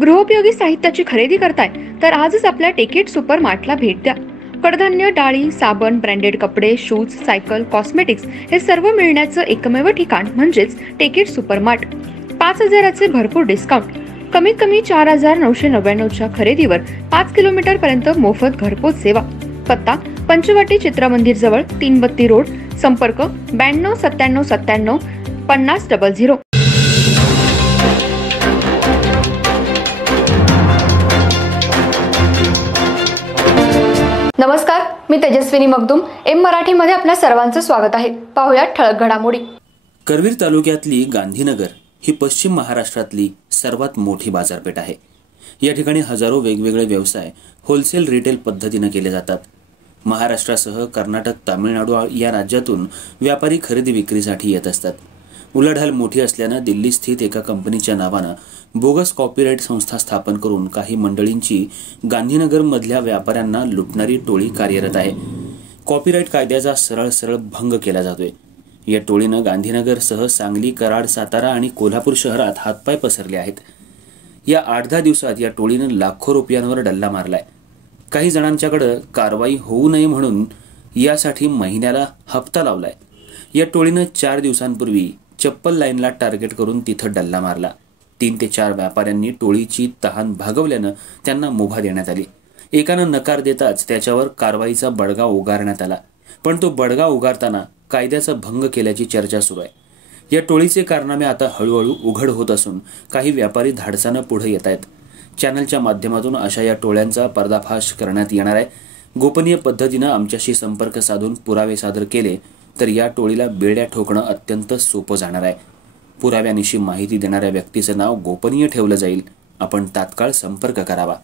गृहोपयोगी साहित्याची खरेदी करताय तर आजच आपल्या टेकेट सुपर मार्टला भेट द्या। कडधान्य, डाळी, साबण, ब्रँडेड कपडे, शूज, सायकल, कॉस्मेटिक्स हे सर्व मिळण्याचं एकमेव ठिकाण म्हणजेच टेकेट सुपर मार्ट। 5,000चे भरपूर डिस्काउंट, कमीत कमी 4,999च्या खरेदीवर 5 किलोमीटर पर्यंत मोफत घरपोच सेवा। पत्ता पंचवटी चित्रमंदिर जवळ, 3 बत्ती रोड। संपर्क 92 97 97 50 00। नमस्कार, मी तेजस्विनी मगदूम। एम मराठी मध्ये आपल्या सर्वांचं स्वागत आहे। पाहूया ठळक घडामोडी। करवीर तालुक्यातली गांधीनगर ही पश्चिम महाराष्ट्रातली सर्वात मोठी बाजारपेठ आहे। या ठिकाणी हजारो वेगवेगळे व्यवसाय होलसेल रिटेल पद्धतीने केले जातात। महाराष्ट्रासह कर्नाटक, तामिळनाडू या राज्यातून व्यापारी खरेदी विक्रीसाठी येत असतात। उलाढाल मोठी असल्याने दिल्ली स्थित एका कंपनीच्या नावाने बोगस कॉपीराइट संस्था स्थापन करून काही मंडळींची गांधीनगर मधल्या व्यापाऱ्यांना लुटणारी टोळी कार्यरत आहे। कॉपीराइट कायद्याचा सरळ भंग केला जातोय। या टोळीनं गांधीनगरसह सांगली, कराड, सातारा आणि कोल्हापूर शहरात हातपाय पसरले आहेत। या 8-10 दिवसात या टोळीनं लाखो रुपयांवर डल्ला मारलाय। काही जणांच्याकडे कारवाई होऊ नये म्हणून यासाठी महिन्याला हप्ता लावलाय। या टोळीनं 4 दिवसांपूर्वी चप्पल लाईनला टार्गेट करून तिथं डल्ला मारला। 3 ते 4 व्यापाऱ्यांनी टोळीची तहान भागवल्यानं त्यांना मुभा देण्यात आली। एकानं नकार देताच त्याच्यावर कारवाईचा बडगा उगारण्यात आला, पण तो बडगा उगारताना कायद्याचा भंग केल्याची चर्चा सुरू आहे। या टोळीचे कारनामे आता हळूहळू उघड होत असून काही व्यापारी धाडसानं पुढे येत आहेत। चॅनलच्या माध्यमातून अशा या टोळ्यांचा पर्दाफाश करण्यात येणार आहे। गोपनीय पद्धतीनं आमच्याशी संपर्क साधून पुरावे सादर केले तर या टोळीला बेड्या ठोकणं अत्यंत सोपं जाणार आहे। पुराव्यानिशी माहिती देणाऱ्या व्यक्तीचं नाव गोपनीय ठेवलं जाईल। आपण तात्काळ संपर्क करावा।